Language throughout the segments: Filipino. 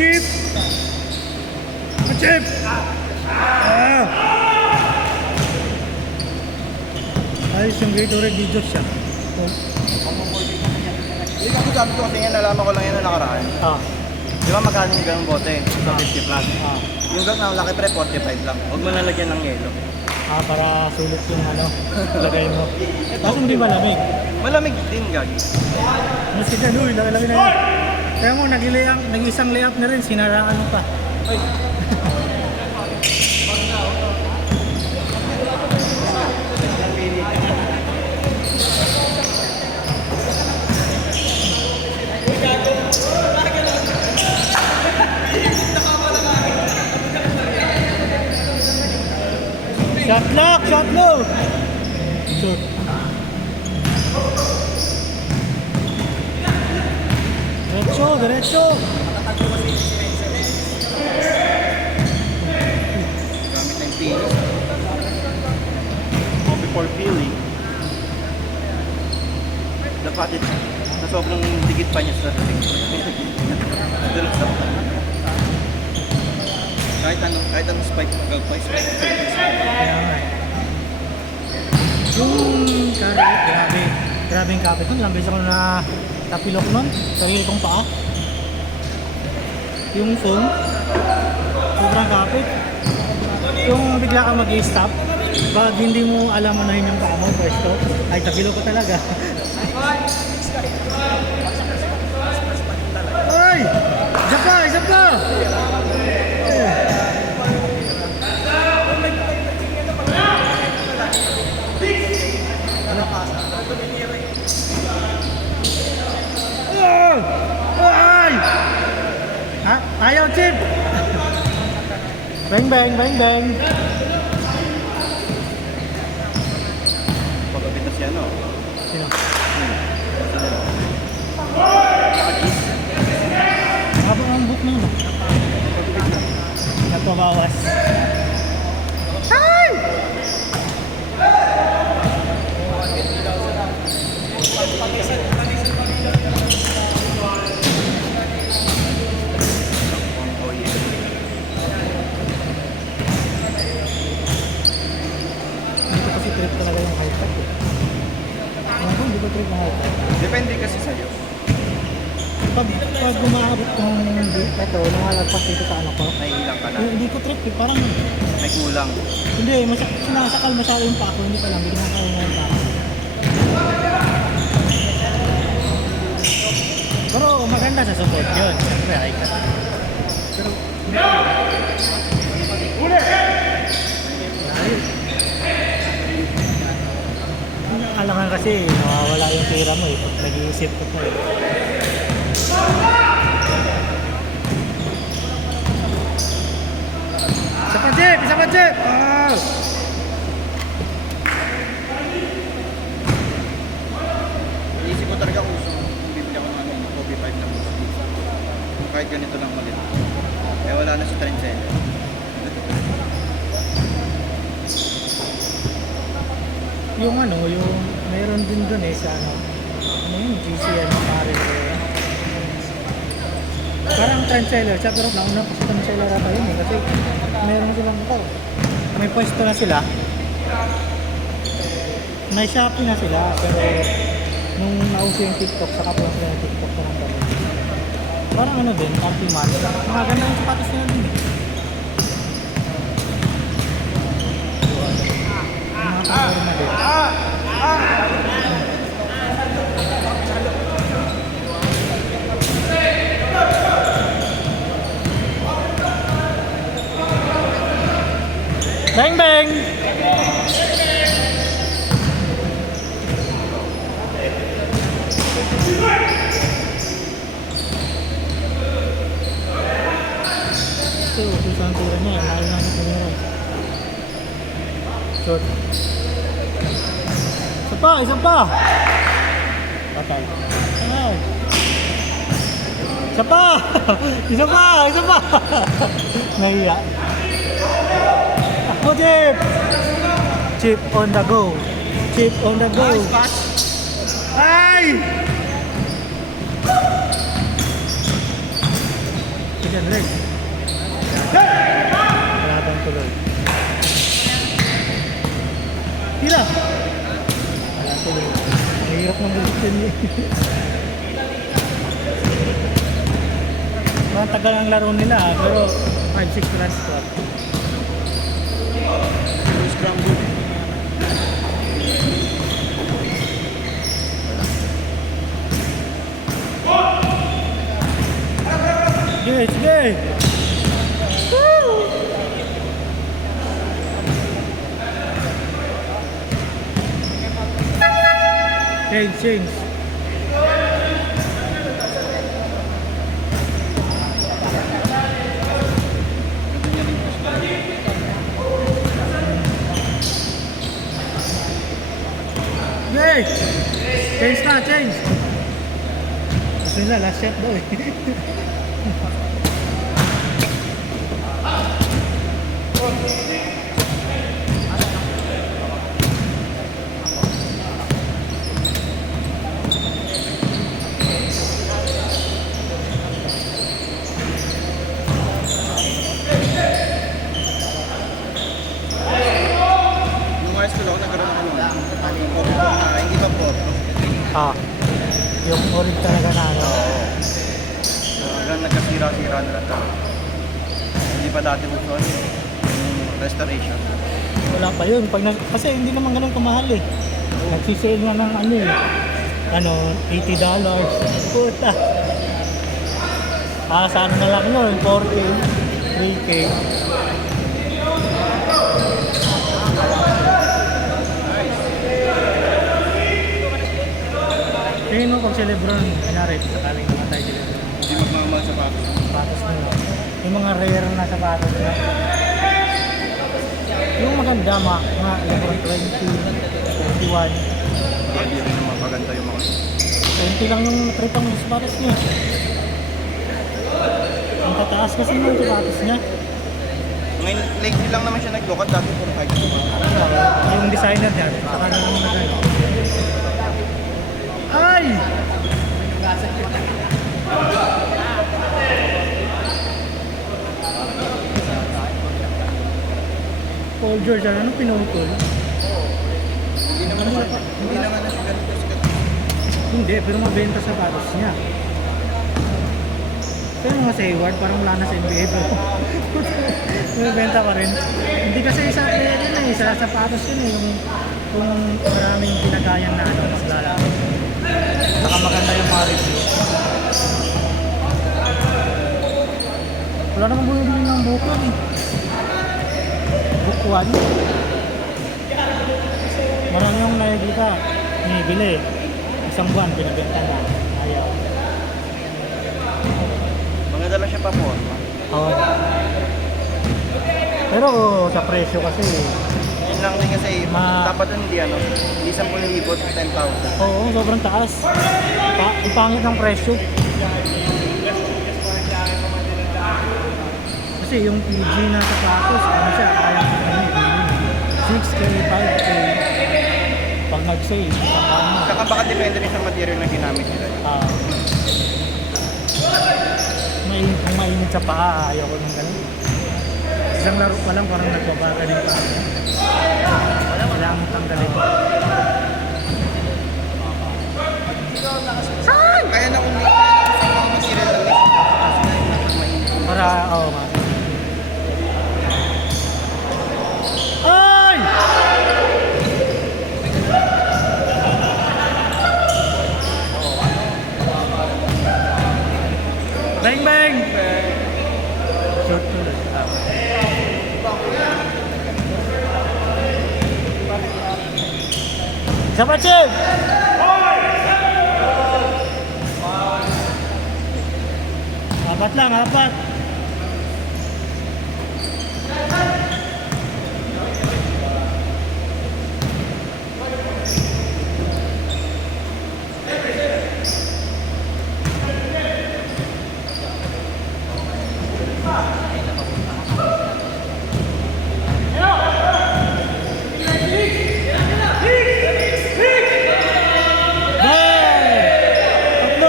Chip! Chip! Ah! Ayos yung Gatorade di Diyos siya. Hindi ako sabi ko kasi nga nalaman ko lang yan na nakaraan. Di ba magkano yung ganong bote? Sa 50 plus. Yung ganong laki pre, 45 lang. Huwag mo nalagyan ng yelo. Para sulit yung lagay mo. Tapos hindi malamig. Malamig din, Gagi. Mas kita, laki-laki na yan. Kaya mo, nag-isang layup na rin, sinaraan mo pa. Shot lock! Shot lock! Shoot. Diretso! Diretso! Gamit ng pilis. Coffee for peeling. Dapat na sobrang dikit pa niya sa dating. Kahit anong spike, spike. Yung carry, grabe yung kapit nun. Lambis ako na tapilok nun. Sarili kong paa. Yung foam, sobrang kapit. Yung bigla ka mag-i-stop, pag hindi mo alam unahin yung paa mo, pwesto, ay tapilok ko talaga. Ay! Isa pa! Ay! Ha? Ayaw, Chip! Bang, bang, bang, bang! Pagkabit na siya, no? Sino? Nakagis. Habang ang boot mo, no? Nagpabawas. Ay! Oh, yeah. Dito kasi trip talaga yung high tech eh. Ano hindi ko trip ng high tech? Depende kasi sa'yo. Pag umaabot kong ito, nangalagpas dito sa ano ko, Naiilang ka na. hindi ko trip eh, parang May kulang. hindi, sinasakal masyado yung pako, hindi pa lang, hindi kinakaya nga yung pako. Pero maganda sa support yun, siyempre high tech. Pero alangan kasi, nawawala yung tira mo eh, pag nag-iisip ko pa eh. Isa pa, Jeep! Oh! Iisip ko talaga kung bibili ako ng Kobe 5 na gusto. Kahit ganito lang malit. Eh wala na si trendsetter. Yung mayroon din dun eh sa yung GCN pare ko. Parang trendseller siya, pero nauna pa sa trendseller ata yun eh, kasi mayroon silang may pwesto na sila. May Shopee na sila, pero nung nauso yung TikTok, saka pa lang sila yung TikTok parang gano'n. Parang din, optimal. Mga ganda yung sapatos nila din eh. Mga kaporma din. Bang bang! Ito, ito ang tira niya. Mahal na ito nila. Short. Isa pa! Patay. Ay! Isa pa! Isa pa! Nahiya. Ako, Chip! Chip on the go. Chip on the go. Nice pass. Ay! Tignan, Leg. Wala bang tuloy. Tira! Wala tuloy. Mahirap ng bulitin niya. Matagal ang laro nila pero 5-6 runs squad. Scramble. Sige, sige! Woo! Change. Yay! Change. Gusto nila, last shot daw eh. Nung high school ako, nagkaroon ako ng hindi pa po. Yung orig talaga na ano. Hanggang nagkasira-sira na lang tayo. Hindi pa dati uso yung restoration. Wala pa yun. Kasi hindi naman ganun kamahal eh. Nagsisale nga ng ano eh. Ano, $80. Puta. Saan na lang yun? 4K, 3K. Tingin mo pag si Lebron, kanyari, sakaling namatay si Lebron. Hindi magmamahal sa patos. Sapatos nila. Yung mga rare na sapatos na. Yung maganda, mga Lebron 20, 21. Hindi rin naman maganda yung mga 20 lang yung tripang sapatos niya. Ang tataas kasi ng sapatos niya. ngayon, lately lang naman siya naglukat. Dati puro 5. Yung designer niya, saka na yung nagano. Ay! Paul George, ano pinutol? Hindi naman na siya ganito sikat. Hindi, pero mabenta sa sapatos niya. Pero mga sa Hayward, parang wala na sa NBA bro. Mabenta pa rin. Hindi kasi isa yun eh, sa sapatos yun eh, yung kung maraming ginagayan na ano, mas lalaki. Saka maganda yung mga review. Wala namang bumibili ng bukod eh. Bukwan. Marami yung nakikita, binibili. Isang buwan, binibenta na. Ayaw. Maganda lang siya pa po. Oo. Pero sa presyo kasi, Yun lang din kasi, dapat hindi hindi 10,000, 10,000. oo, sobrang taas. Ang pangit ng presyo. Kasi yung PG na sapatos, ano siya, kaya ko ano, 6K, 5K. Pag nag-sale, saka ano. Saka baka depende rin sa material na ginamit nila. Kung mainit sa paa, ayaw ko ng ganun. Isang laro pa lang, parang nagbabaga din pa. Kailangan tanggalin. Kaya na kung sa mga material lang is, Para, oo nga. Ay! Bang bang! Short tuloy. Kapatid! Apat lang, apat.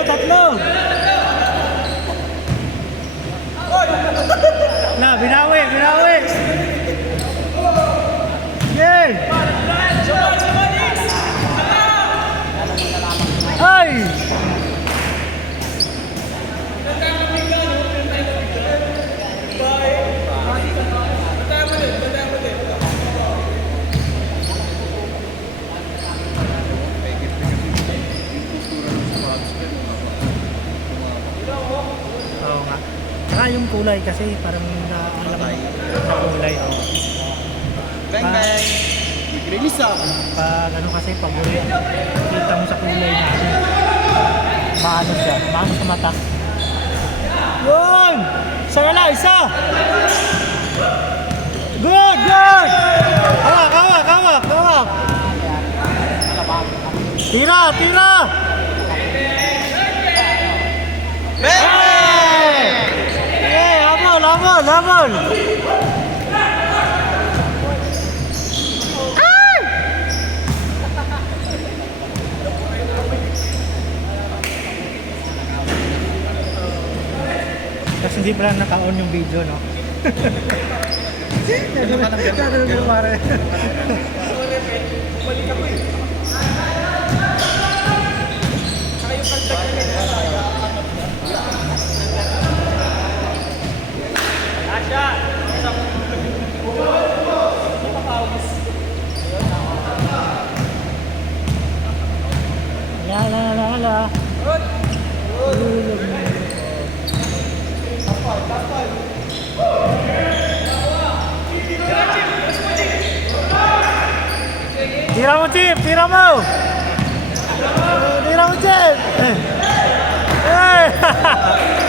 Tatlo! Yung kulay kasi parang naalam sa kulay. Oh. Bang bang! Nag-release ako. Pag ano kasi, pag kita mo sa kulay na maano siya, maano sa mata. Yun! Isa na lang, isa! Good! Good! Hawak, hawak, hawak, hawak! Tira, tira! Hey! Hey, habol, habol, habol! Kasi hindi pala naka-on yung video, no? Gagawin ko pare. La la la la. Tira mo, Chip! Tira mo! Tira mo, Chip! Hey!